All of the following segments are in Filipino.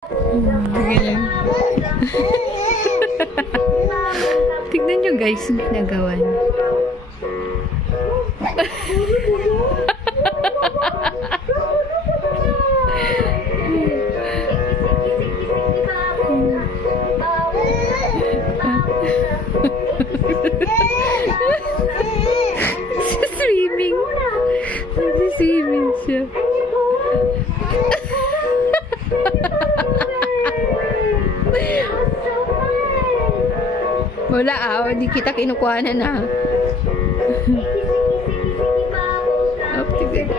Sige lang. Tignan nyo guys, yung ginagawa niya. Swimming. Swimming siya. Wala hindi kita kinukuha na. Oh, tignan.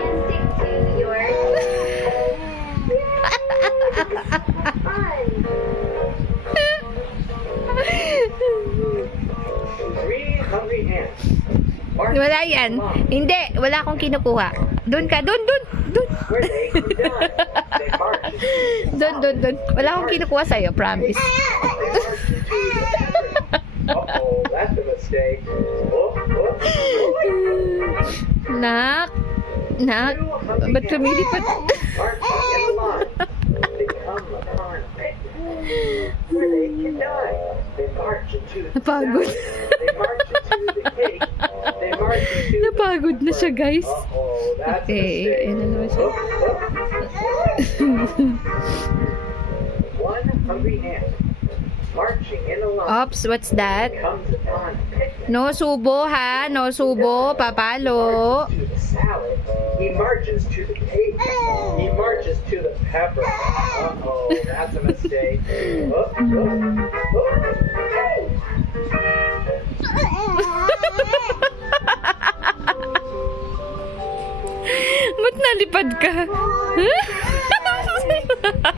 Wala yan. Hindi, wala akong kinukuha. Doon ka, doon. Doon. Wala akong kinukuha sa'yo, promise. Oh, that's a mistake. Nak, ba't lumilipad? Napagod. Napagod na siya, guys. Okay, ano naman siya? One hungry ant marching in a line. Ops, what's that? Comes upon a picnic. No subo, ha? No subo. Papalo. To the salad. He marches to the cake. He marches to the pepper. Uh-oh, that's a mistake. Ba't nalipad ka?